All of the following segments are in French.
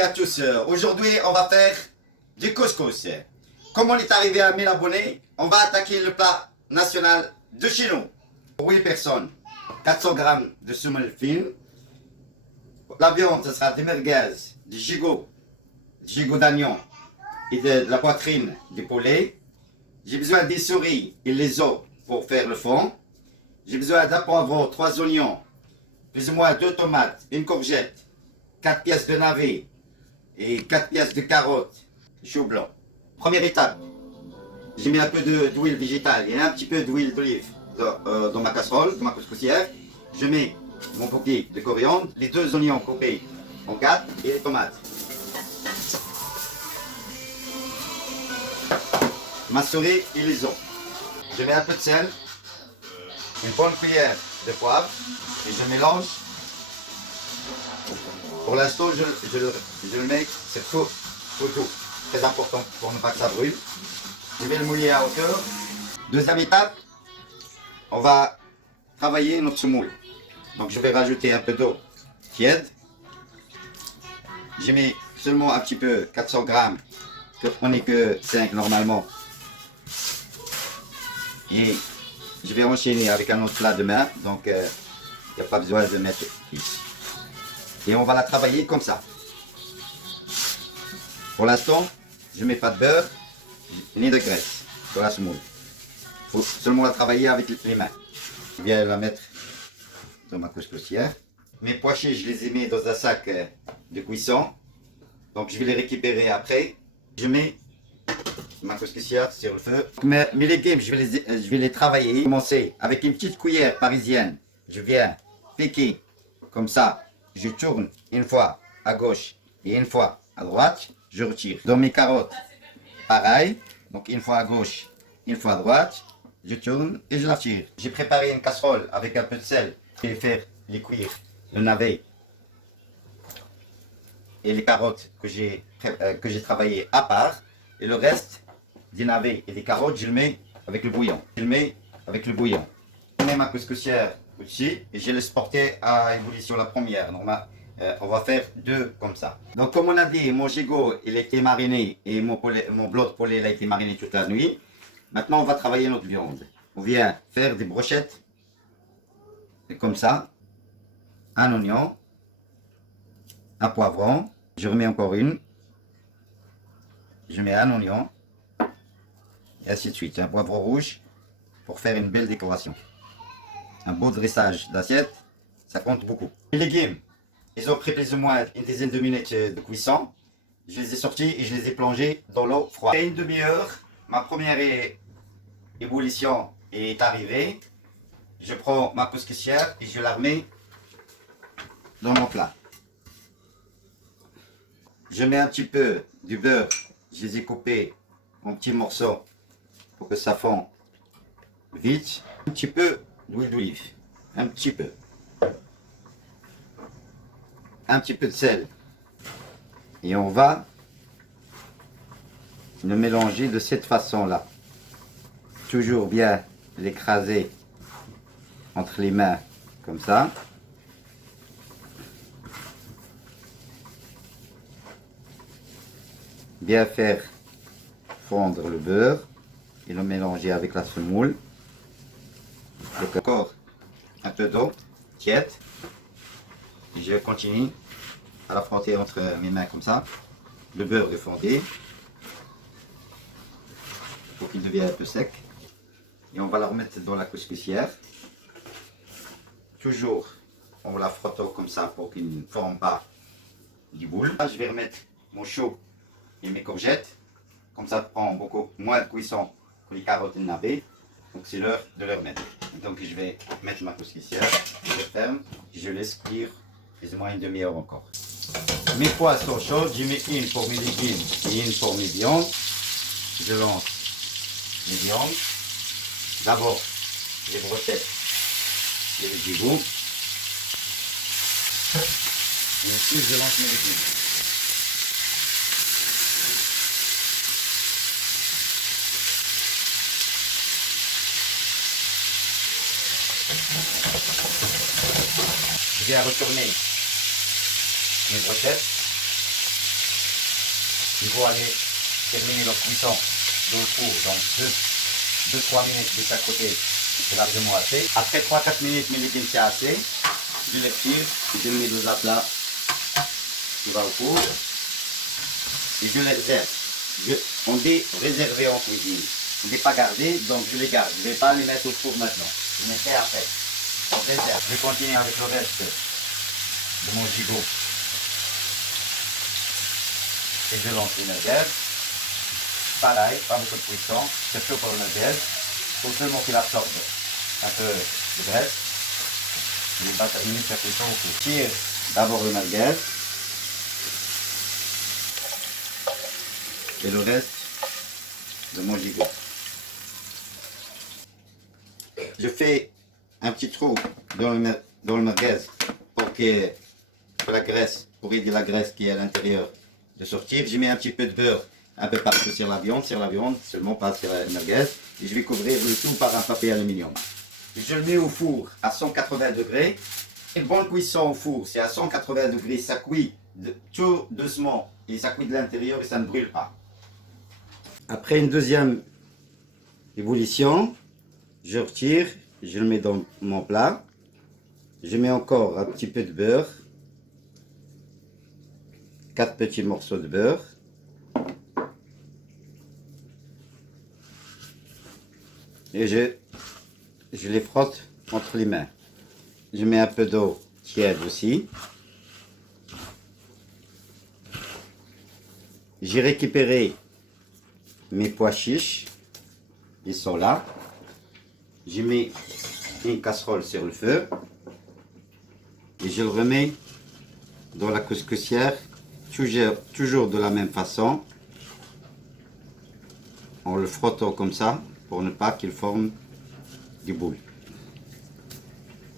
à tous, aujourd'hui on va faire du couscous. Comme on est arrivé à 1000 abonnés, on va attaquer le plat national de chez nous. Pour 8 personnes, 400 grammes de semoule fine. La viande, ce sera des merguez, du gigot d'agneau et de la poitrine du poulet. J'ai besoin des souris et les os pour faire le fond. J'ai besoin d'un poivron, 3 oignons, plus ou moins 2 tomates, une courgette, 4 pièces de navets et 4 pièces de carottes, chou blanc. Première étape, j'ai mis un peu d'huile végétale et un petit peu d'huile d'olive dans ma casserole, dans ma couscoussière. Je mets mon bouquet de coriandre, les 2 oignons coupés en 4 et les tomates. Ma souris et les os. Je mets un peu de sel, une bonne cuillère de poivre et je mélange. Pour l'instant, je le mets sur tout, très important pour ne pas que ça brûle. Je vais le mouiller à hauteur. Deuxième étape, on va travailler notre semoule. Donc je vais rajouter un peu d'eau tiède. J'ai mis seulement un petit peu, 400 grammes, on n'est que 5 normalement. Et je vais enchaîner avec un autre plat de main, donc il n'y a pas besoin de mettre plus. Et on va la travailler comme ça. Pour l'instant, je ne mets pas de beurre ni de graisse sur la semoule. Il faut seulement la travailler avec les mains. Je viens la mettre dans ma couscoussière. Mes pois chiches, je les ai mis dans un sac de cuisson. Donc je vais les récupérer après. Je mets ma couscoussière sur le feu. Mes légumes, je vais les travailler. Commencer avec une petite cuillère parisienne. Je viens piquer comme ça. Je tourne une fois à gauche et une fois à droite. Je retire. Dans mes carottes, pareil. Donc une fois à gauche, une fois à droite. Je tourne et je la tire. J'ai préparé une casserole avec un peu de sel. Je vais faire les cuire le navet et les carottes que j'ai travaillé à part. Et le reste des navets et des carottes, je le mets avec le bouillon. Je mets ma couscoussière au-dessus et je laisse porter à ébullition la première. Normal, on va faire 2 comme ça. Donc comme on a dit, mon gigot il a été mariné et mon blanc de poulet il a été mariné toute la nuit. Maintenant on va travailler notre viande. On vient faire des brochettes comme ça. Un oignon, un poivron. Je remets encore une. Je mets un oignon. Et ainsi de suite. Un poivron rouge pour faire une belle décoration. Un beau dressage d'assiette, ça compte beaucoup. Les légumes, ils ont pris plus ou moins une dizaine de minutes de cuisson. Je les ai sortis et je les ai plongés dans l'eau froide. Et une demi-heure, ma première ébullition est arrivée. Je prends ma couscoussière et je la remets dans mon plat. Je mets un petit peu du beurre, je les ai coupés en petits morceaux pour que ça fond vite. Un petit peu d'huile d'olive, un petit peu de sel. Et on va le mélanger de cette façon-là. Toujours bien l'écraser entre les mains, comme ça. Bien faire fondre le beurre et le mélanger avec la semoule. Donc encore un peu d'eau tiède. Et je continue à la frotter entre mes mains comme ça. Le beurre est fondé. Il faut qu'il devienne un peu sec. Et on va la remettre dans la couscoussière. Toujours on la frotte comme ça pour qu'il ne forme pas du boule. Là, je vais remettre mon chou et mes courgettes. Comme ça prend beaucoup moins de cuisson que les carottes et le navet. Donc c'est l'heure de le remettre. Donc je vais mettre ma couscoussière, je ferme, je laisse cuire plus ou moins une demi-heure encore. Mes pois sont chauds, j'ai mis une pour mes légumes et une pour mes viandes. Je lance mes viandes. D'abord les brochettes et le gigot. Et ensuite je lance mes légumes. Je vais retourner mes brochettes. Ils vont aller terminer leur cuisson dans le four, donc 2-3 minutes de chaque côté, c'est largement assez. Après 3-4 minutes, mes légumes c'est assez. Je les tire, je les mets dans un plat qui va au four et je les réserve. On dit réserver en cuisine. On ne dit pas garder, donc je les garde. Je ne vais pas les mettre au four maintenant. Je les mettrai après. On réserve. Je vais continuer avec le reste de mon gigot. Et je lance les merguez. Pareil, pas beaucoup de cuisson. C'est chaud pour le merguez. Il faut seulement qu'il absorbe un peu de graisse. Je vais pas terminer sa cuisson au four. Je tire d'abord le merguez. Et le reste de mon gigot. Je fais un petit trou dans le merguez pour que la graisse, pour aider la graisse qui est à l'intérieur de sortir. Je mets un petit peu de beurre un peu partout sur la viande, seulement pas sur la merguez. Et je vais couvrir le tout par un papier aluminium. Je le mets au four à 180 degrés. Une bonne cuisson au four, c'est à 180 degrés, ça cuit tout doucement et ça cuit de l'intérieur et ça ne brûle pas. Après une deuxième ébullition, je retire, je le mets dans mon plat. Je mets encore un petit peu de beurre, 4 petits morceaux de beurre. Et je les frotte entre les mains. Je mets un peu d'eau tiède aussi. J'ai récupéré mes pois chiches. Ils sont là. J'ai mis une casserole sur le feu. Et je le remets dans la couscoussière. Toujours de la même façon. En le frottant comme ça. Pour ne pas qu'il forme des boules.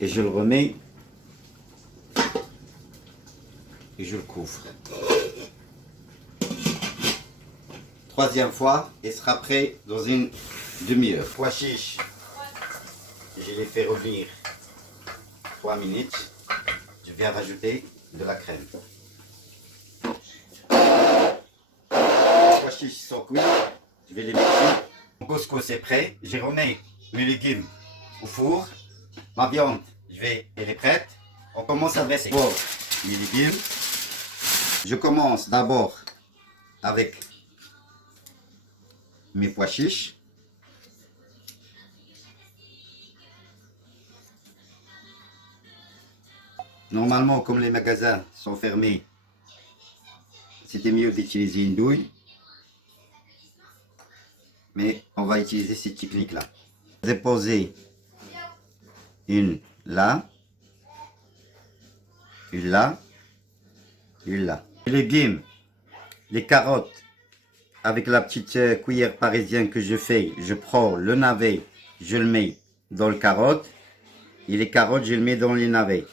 Et je le remets et je le couvre. Troisième fois, il sera prêt dans une demi-heure. Pois chiches, je les fais revenir 3 minutes. Je viens rajouter de la crème. Les pois chiches sont cuits, je vais les mixer. Mon couscous est prêt, je remets mes légumes au four. Ma viande, elle est prête. On commence à dresser. Pour mes légumes, je commence d'abord avec mes pois chiches. Normalement, comme les magasins sont fermés, c'était mieux d'utiliser une douille. Mais on va utiliser cette technique-là. Déposer une là, une là, une là. Les légumes, les carottes, avec la petite cuillère parisienne que je fais, je prends le navet, je le mets dans le carotte, et les carottes, je le mets dans les navets.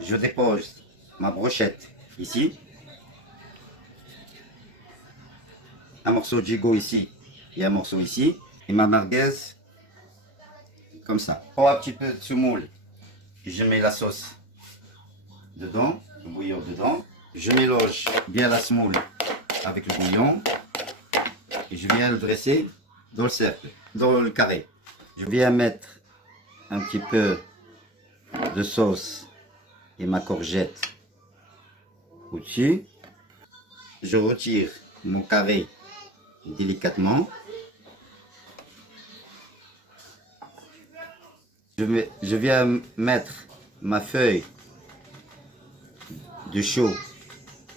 Je dépose ma brochette ici, un morceau de gigot ici, et un morceau ici, et ma merguez comme ça. Je prends un petit peu de semoule, je mets la sauce dedans, le bouillon dedans. Je mélange bien la semoule avec le bouillon et je viens le dresser dans le cercle, dans le carré. Je viens mettre un petit peu de sauce et ma courgette au-dessus. Je retire mon carré délicatement. Je viens mettre ma feuille de chou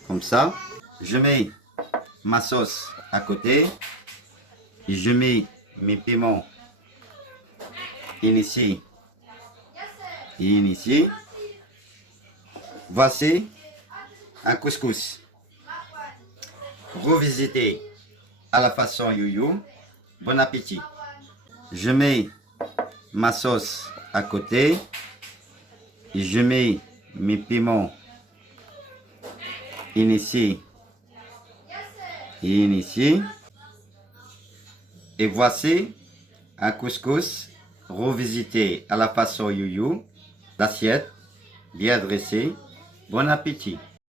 comme ça. Je mets ma sauce à côté et je mets mes piments ici et ici. Voici un couscous revisité à la façon you-you. Bon appétit. Je mets ma sauce à côté et je mets mes piments ici et ici. Et voici un couscous revisité à la façon you-you. L'assiette bien dressée. Bon appétit.